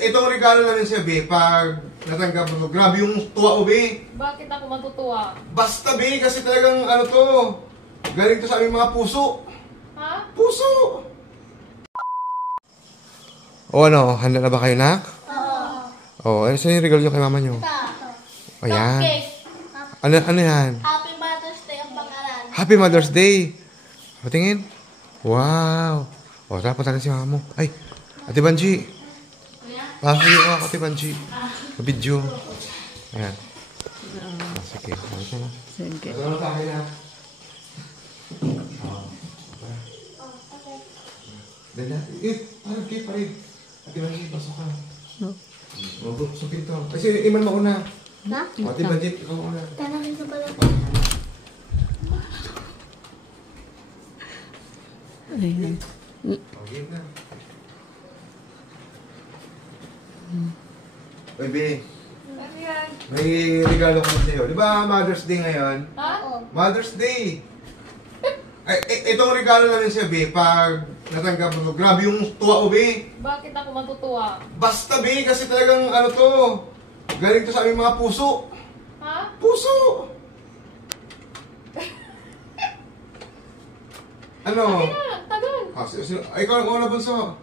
Itong regalo namin sa'yo, be, pag natanggap mo, grabe yung tuwa ko, be. Bakit ako matutuwa? Basta, be, kasi talagang ano to, galing to sa aming mga puso. Ha? Puso! O ano, handa na ba kayo, nak? Oo. O, ano sa'yo yung regalo nyo kay mama nyo? O, yan. Cupcake. Ano yan? Happy Mother's Day ang pangalan. Happy Mother's Day! Patingin. Wow! O, tara, punta na si mama mo. Ay, Ate Banji. Pasok niyo ako, Ate Banji. Sa video. Ayan. Sige. Sige. Ano sa akin, ha? Dala. Parang kayo pa rin. Ate Banji, pasok ka. Sa pinto. Kasi iman mo una. Ha? Ate Banji, ikaw una. Tanangin ko pala. Ayan. Okay na. Uy, Bing. Ano yan? May regalo ko sa'yo. Di ba Mother's Day ngayon? Ha? Mother's Day! Ay, itong regalo namin sa'yo, be, pag natanggap mo, grabe yung tuwa ko, be. Bakit ako matutuwa? Basta, be, kasi talagang ano to, galing to sa aming mga puso. Ha? Puso! Ano? Kaya, tagal. Ikaw ang una, bunso.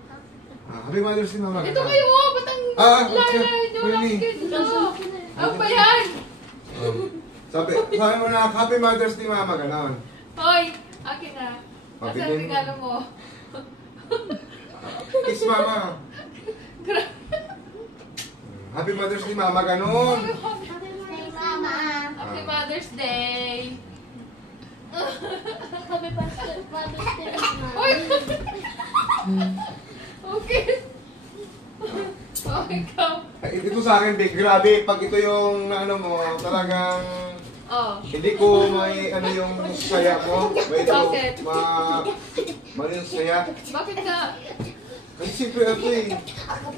Happy Mother's Day, mama. Ito kayo, ba't ang lalayo nyo lang dito? Ano ba yan? Sabi mo na, Happy Mother's Day, mama, ganon. Hoy, akin na. Asa ang regalo mo? Kiss, mama. Happy Mother's Day, mama, ganon. Hey, Mama. Happy Mother's Day. Happy Mother's Day, Mama. Hoy! Okay. Okay, ikaw. Ito sa akin, Big, grabe, pag ito yung ano mo, talagang Oh. hindi ko may ano yung saya mo. May ito, Bakit? mali yung saya. Bakit ka? Kasi siyempre ito eh,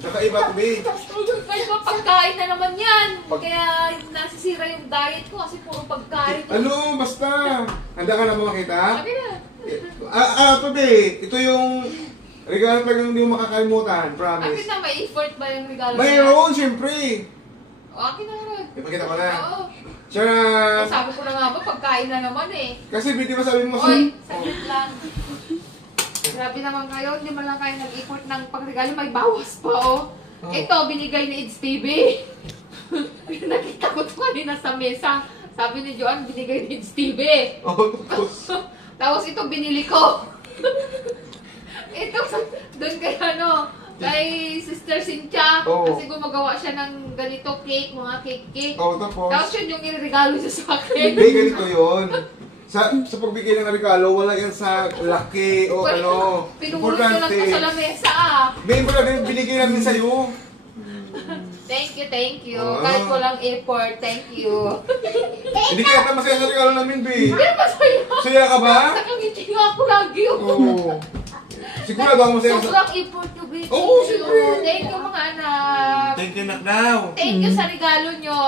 kakaiba ko, Big. Kahit pa pagkain na naman yan. Kaya nasisira yung diet ko kasi puro pagkain. Ano, basta. Handa ka na mo makita? Sabi na. Ito, Big, ito yung regalo pa yung hindi mo makakalimutan, Akin promise. na, may effort ba yung regalo na yan? Mayroon, siyempre. O, akin na naman. Ipakita ko na. Oo. Charan! Sabi ko na nga ba, pagkain na naman eh. Kasi, di ba sabi mo Oy, saglit lang. Grabe naman kayo, hindi man lang kayo nag-effort ng pagregalo, may bawas pa oh. Ito, binigay ni It's TV. Nakita ko ito kanina sa mesa. Sabi ni Joanne, binigay ni It's TV. Oh, tapos. Tapos ito, binili ko. Ito, doon kay kay Sister Cynthia. Oo. Kasi gumagawa siya ng ganito cake, mga cake. Oh, tapos. Tapos yun yung iregalo niya sa akin. Hindi, ganito yun. Sa pagbigay ng regalo, wala yan sa laki o ano. Pinulot ko lang to sa lamesa ah. Ngayon ko lang binigay namin sa'yo. Thank you. Oo. Kahit walang effort, thank you. Hindi kaya ka masaya sa regalo namin, be. Pero masaya. Saya ka ba? Nakangiti nga ako lagi. Oo. Sigurado ako masaya sa... Sobrang effort yung video. Oo, siyempre. Thank you mga anak. Thank you, nak daw. Thank you sa regalo nyo.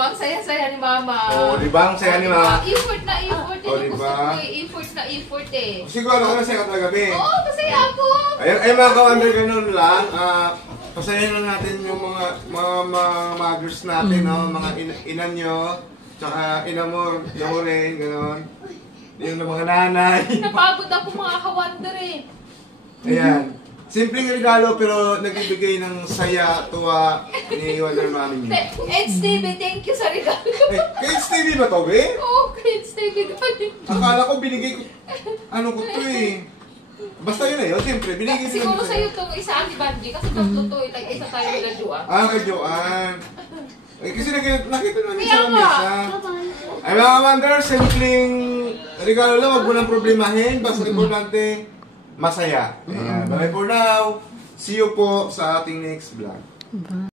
Ang saya-saya ni Mama. Oo, di ba? Ang saya ni Mama. Effort na effort. Oo, Yun yung di gusto ba? ko eh. Effort na effort eh. Sigurado ako masaya ka talaga, be. Oo, masaya ako. Ay mga kawander, ganun lang. Pasayahin lang natin yung mga mothers natin, no? Mga ina nyo, tsaka ina mo rin, ganun. Yung mga nanay. Napagod ako mga kawander eh. Ayan. Simpleng regalo pero nagbibigay ng saya, tuwa ni Wonder Mami niyo. Ed Stevie, thank you sa regalo. Kay Stevie ba to, be? Oo, Ed Stevie. Akala ko binigay ko, ano ko to eh. Basta yun eh, siyempre, binigay din Siguro namin sa'yo itong isa ni Banji kasi tatlo to eh. Isa tayo nila Joa. kay Joanne. Eh, kasi nakita namin Kaya sa nga. mesa. Ay mga Wonder, simpleng regalo lang, wag mo nang problemahin. Basta importante, masaya. Ayan. Bye for now. See you po sa ating next vlog.